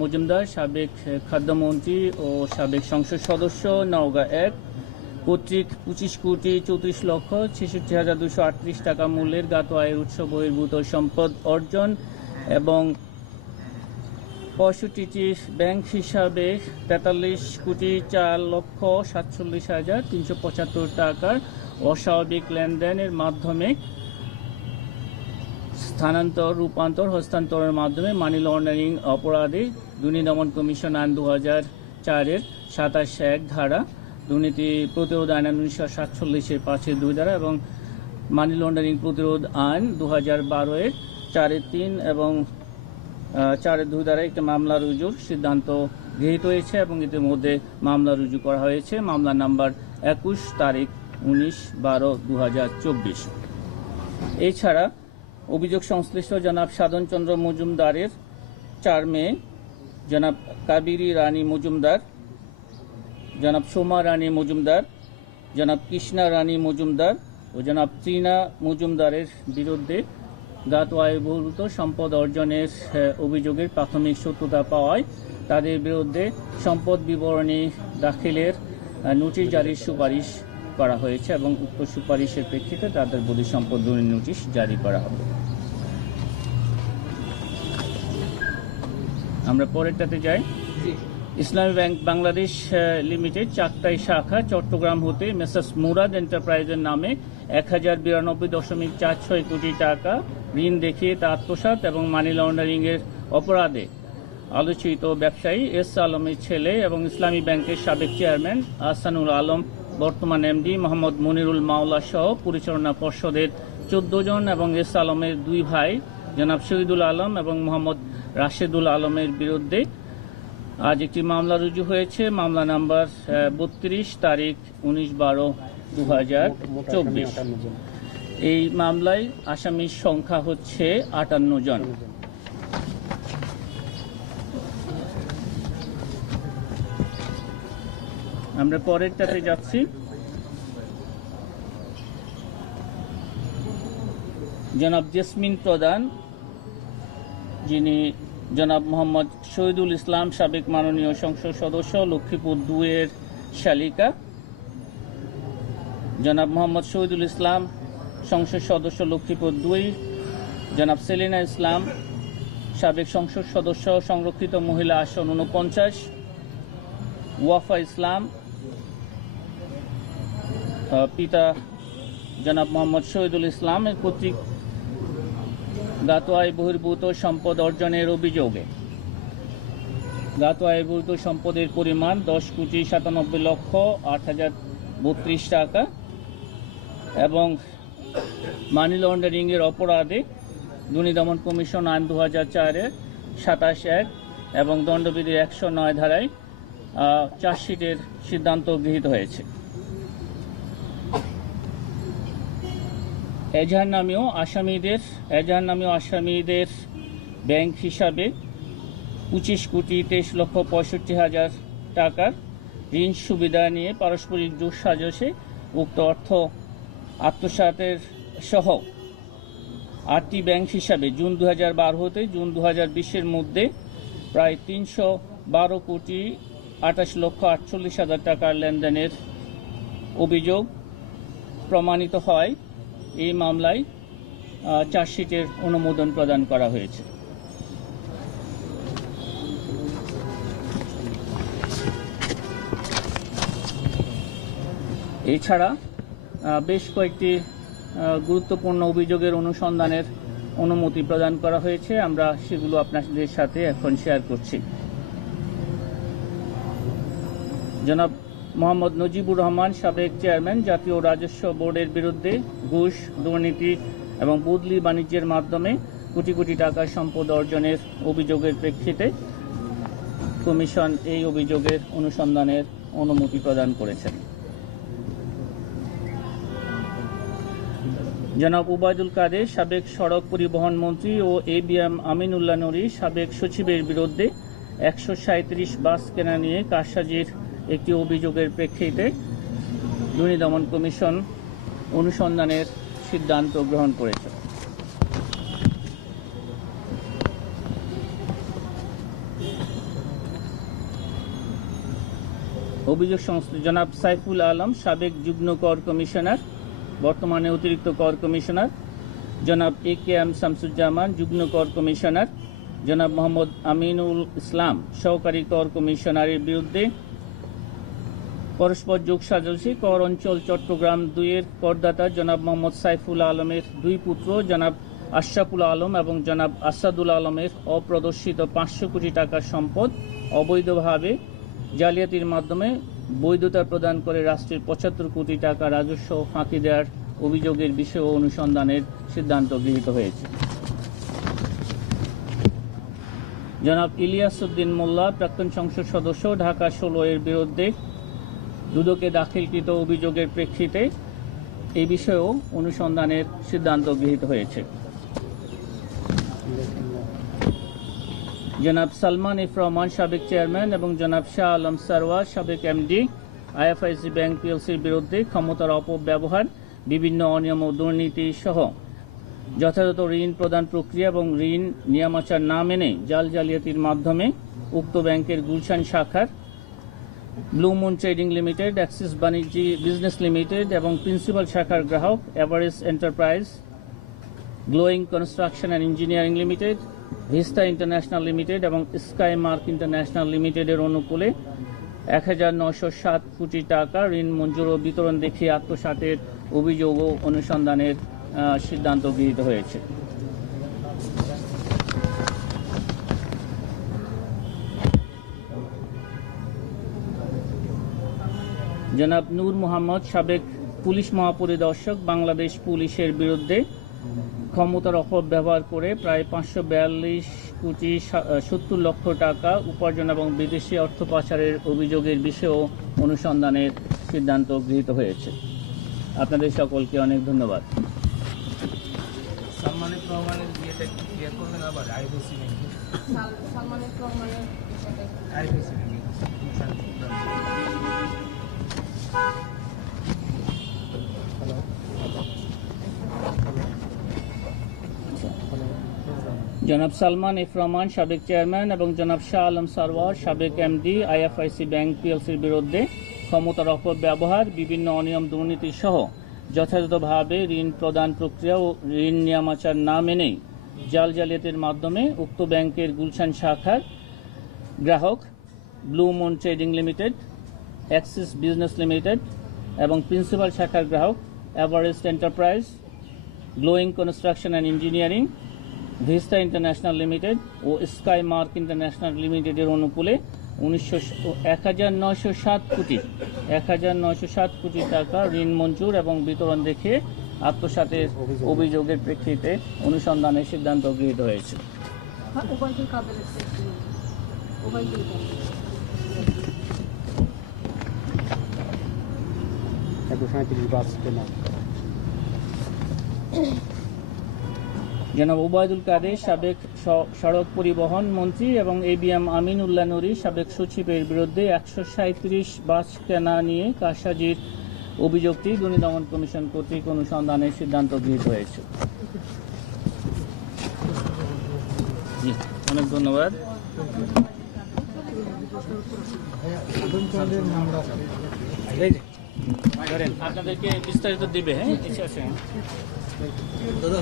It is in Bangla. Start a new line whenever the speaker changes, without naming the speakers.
মজুমদার, সাবেক খাদ্যমন্ত্রী ও সাবেক সংসদ সদস্য, নওগাঁ এক। কর্তৃক পঁচিশ কোটি চৌত্রিশ লক্ষ ছেষট্টি হাজার দুশো আটত্রিশ টাকা মূল্যের গাত আয়ের উৎস বহির্ভূত সম্পদ অর্জন এবং পঁয়ষট্টিটি ব্যাংক হিসাবে তেতাল্লিশ কোটি চার লক্ষ সাতচল্লিশ হাজার তিনশো পঁচাত্তর টাকার অস্বাভাবিক লেনদেনের মাধ্যমে স্থানান্তর, রূপান্তর, হস্তান্তরের মাধ্যমে মানি লন্ডারিং অপরাধে দুর্নীতি দমন কমিশন আইন দু হাজার চারের সাতাশ এক ধারা, দুর্নীতি প্রতিরোধ আইন উনিশশো সাতচল্লিশের পাঁচের দুই ধারা এবং মানি লন্ডারিং প্রতিরোধ আইন দু হাজার বারোয়ের চারের তিন এবং চারের দুই দ্বারা একটি মামলা রুজুর সিদ্ধান্ত গৃহীত হয়েছে এবং ইতিমধ্যে মামলা রুজু করা হয়েছে। মামলা নাম্বার একুশ তারিখ উনিশ বারো দু হাজার চব্বিশ। এছাড়া অভিযোগ সংশ্লিষ্ট জনাব সাধনচন্দ্র মজুমদারের চার মেয়ে, জনাব কাবেরী রানী মজুমদার, জনাব সোমা রানী মজুমদার, জনাব কৃষ্ণা রানী মজুমদার ও জনাব ত্রিনা মজুমদারের বিরুদ্ধে গাত আয়বহির্ভূত সম্পদ অর্জনের অভিযোগের প্রাথমিক সত্যতা পাওয়ায় তাদের বিরুদ্ধে সম্পদ বিবরণী দাখিলের নোটিশ জারির সুপারিশ করা হয়েছে এবং উক্ত সুপারিশের প্রেক্ষিতে তাদের বধূ সম্পদ নোটিশ জারি করা হবে। আমরা পরেরটাতে যাই। ইসলামী ব্যাংক বাংলাদেশ লিমিটেড চাকতাই শাখা চট্টগ্রাম হতে মেসার্স মুরাদ এন্টারপ্রাইজের নামে এক হাজার বিরানব্বই দশমিক চার ছয় কোটি টাকা ঋণ দেখিয়ে তা আত্মসাৎ এবং মানি লন্ডারিংয়ের অপরাধে আলোচিত ব্যবসায়ী এস আলমের ছেলে এবং ইসলামী ব্যাংকের সাবেক চেয়ারম্যান আহসানুল আলম বর্তমান এমডি মোহাম্মদ মনিরুল মাওলা সহ পরিচালনা পর্ষদের চোদ্দ জন এবং এস আলমের দুই ভাই, জনাব শহীদুল আলম এবং মোহাম্মদ রাশেদুল আলমের বিরুদ্ধে। আজ একটি মামলা রুজু হয়েছে, মামলা নাম্বার বত্রিশ, তারিখ উনিশ বারো দু এই মামলায় আসামির সংখ্যা হচ্ছে আটান্ন জন। আমরা পরেরটাতে যাচ্ছি। জনাব জেসমিন প্রধান, যিনি জনাব মোহাম্মদ শহীদুল ইসলাম সাবেক মাননীয় সংসদ সদস্য, লক্ষ্মীপুর দুয়ের শালিকা। জনাব মোহাম্মদ শহীদুল ইসলাম, সংসদ সদস্য, লক্ষ্মীপুর দুই। জনাব সেলিনা ইসলাম, সাবেক সংসদ সদস্য, সংরক্ষিত মহিলা আসন উনপঞ্চাশ ওয়াফা ইসলাম পিতা জনাব মোহাম্মদ শহীদুল ইসলামের কর্তৃক গাত আয় বহির্ভূত সম্পদ অর্জনের অভিযোগে। গাত আয় বহির্ভূত সম্পদের পরিমাণ দশ কোটি সাতানব্বই লক্ষ আট হাজার বত্রিশ টাকা এবং মানি লন্ডারিংয়ের অপরাধে দুর্নীতি দমন কমিশন আইন দু হাজার চারের সাতাশ এক এবং দণ্ডবিধির একশো নয় ধারায় চার্জশিটের সিদ্ধান্ত গৃহীত হয়েছে। এজাহার নামেও আসামিদের এজাহার নামেও আসামিদের ব্যাংক হিসাবে পঁচিশ কোটি তেইশ লক্ষ পঁয়ষট্টি হাজার টাকার ঋণ সুবিধা নিয়ে পারস্পরিক দুঃসাজসে উক্ত অর্থ আত্মসাতের সহ আটটি ব্যাংক হিসাবে জুন দু হাজার বারো হতে জুন দু হাজার বিশের মধ্যে প্রায় তিনশো বারো কোটি আঠাশ লক্ষ আটচল্লিশ হাজার টাকার লেনদেনের অভিযোগ প্রমাণিত হয়। এই মামলায় চার্জশিটের অনুমোদন প্রদান করা হয়েছে। এছাড়া বেশ কয়েকটি গুরুত্বপূর্ণ অভিযোগের অনুসন্ধানের অনুমতি প্রদান করা হয়েছে। আমরা সেগুলো আপনাদের সাথে এখন শেয়ার করছি। জনাব মোহাম্মদ নজিবুর রহমান সাবেক চেয়ারম্যান জাতীয় রাজস্ব বোর্ডের বিরুদ্ধে ঘুষ, দুর্নীতি এবং বদলি বাণিজ্যের মাধ্যমে কোটি কোটি টাকা সম্পদ অর্জনের অভিযোগের প্রেক্ষিতে কমিশন এই অভিযোগের অনুসন্ধানের অনুমতি প্রদান করেছেন। জনাব উবায়দুল কাদের সাবেক সড়ক পরিবহন মন্ত্রী ও A B M Aminullah Nuri সাবেক সচিবের বিরুদ্ধে একশো সাঁত্রিশ বাস কেনা নিয়ে কারসাজির একটি অভিযোগের প্রেক্ষিতে দুর্নীতি দমন কমিশন অনুসন্ধানের সিদ্ধান্ত গ্রহণ করেছে। অভিযোগ সংস্থা জনাব সাইফুল আলম, সাবেক যুগ্ম কর কমিশনার, বর্তমানে অতিরিক্ত কর কমিশনার, জনাব এ কে এম শামসুজ্জামান, যুগ্ম কর কমিশনার, জনাব মোহাম্মদ আমিনুল ইসলাম, সহকারী কর কমিশনারের বিরুদ্ধে পরস্পর যোগ সাজসী। কর অঞ্চল চট্টগ্রাম দুইয়ের করদাতা জনাব মোহাম্মদ সাইফুল আলমের দুই পুত্র, জনাব আশরাফুল আলম এবং জনাব আসাদুল আলমের অপ্রদর্শিত পাঁচশো কোটি টাকার সম্পদ অবৈধভাবে জালিয়াতির মাধ্যমে বৈধতা প্রদান করে রাষ্ট্রের পঁচাত্তর কোটি টাকা রাজস্ব ফাঁকি দেওয়ার অভিযোগের বিষয়ে অনুসন্ধানের সিদ্ধান্ত গৃহীত হয়েছে। জনাব ইলিয়াস উদ্দিন মোল্লা, প্রাক্তন সংসদ সদস্য, ঢাকা ষোলো এর বিরুদ্ধে দুদকে দাখিলকৃত অভিযোগের প্রেক্ষিতে এই বিষয়েও অনুসন্ধানের সিদ্ধান্ত গৃহীত হয়েছে। জনাব সালমান ইফ রহমান সাবেক চেয়ারম্যান এবং জনাব শাহ আলম সারওয়ার সাবেক এমডি, আইএফআইসি ব্যাংক পিএলসির বিরুদ্ধে ক্ষমতার অপব্যবহার, বিভিন্ন অনিয়ম ও দুর্নীতি সহ যথাযথ ঋণ প্রদান প্রক্রিয়া এবং ঋণ নিয়ামাচার না মেনে জাল জালিয়াতির মাধ্যমে উক্ত ব্যাংকের গুলশান শাখার Blue Moon Trading Limited, Axis বাণিজ্যি business limited এবং প্রিন্সিপাল শাখার গ্রাহক, Everest Enterprise, Glowing Construction and Engineering Limited, Vista International Limited এবং স্কাই মার্ক ইন্টারন্যাশনাল লিমিটেডের অনুকূলে এক হাজার নশো সাত কোটি টাকা ঋণ মঞ্জুর ও বিতরণ দেখিয়ে আত্মসাতের অভিযোগ ও অনুসন্ধানের সিদ্ধান্ত গৃহীত হয়েছে। জনাব নূর মোহাম্মদ সাবেক পুলিশ মহাপরিদর্শক বাংলাদেশ পুলিশের বিরুদ্ধে ক্ষমতার অপব্যবহার করে প্রায় পাঁচশো বিয়াল্লিশ কোটি সত্তর লক্ষ টাকা উপার্জন এবং বিদেশি অর্থ পাচারের অভিযোগের বিষয়েও অনুসন্ধানের সিদ্ধান্ত গৃহীত হয়েছে। আপনাদের সকলকে অনেক ধন্যবাদ।
সালমানিক রহমানের বিয়েটা একটু ক্লিয়ার করবেন আবার? আইবিসি ব্যাংকে
সালমানের রহমানের
আইবিসি ব্যাংকে
জনাব সালমান ইফ রহমান, সাবেক চেয়ারম্যান, এবং জনাব শাহ আলম সারওয়ার, সাবেক এমডি, আইএফআইসি ব্যাংক পিএলসির বিরুদ্ধে ক্ষমতার অপব্যবহার, বিভিন্ন অনিয়ম দুর্নীতি সহ যথাযথভাবে ঋণ প্রদান প্রক্রিয়া ও ঋণ নিয়ামাচার না মেনে জাল জালিয়াতির মাধ্যমে উক্ত ব্যাংকের গুলশান শাখার গ্রাহক Blue Moon Trading Limited Axis Business Limited এবং প্রিন্সিপাল শাখার গ্রাহক Everest Enterprise Glowing Construction and Engineering Vista International Limited O Sky Mark International লিমিটেডের অনুকূলে উনিশশো এক হাজার নয়শো সাত কোটি, এক হাজার নয়শো সাত কোটি টাকা ঋণ মঞ্জুর এবং বিতরণ দেখে আত্মসাতের অভিযোগের প্রেক্ষিতে অনুসন্ধানের সিদ্ধান্ত গৃহীত হয়েছে।
সাঁত্রিশ বাস কেনা
জনাব ওবায়দুল কাদের সাবেক স- সড়ক পরিবহন মন্ত্রী এবং এ বি এম আমিন উল্লাহ নুরি সাবেক সচিবের বিরুদ্ধে একশো সাঁত্রিশ বাস কেনা নিয়ে কারসাজির অভিযোগটি দুর্নীতি দমন কমিশন কর্তৃক অনুসন্ধানের সিদ্ধান্ত গৃহীত হয়েছে। জি, অনেক ধন্যবাদ। আপনাদেরকে বিস্তারিত দিবে হ্যাঁ?
দাদা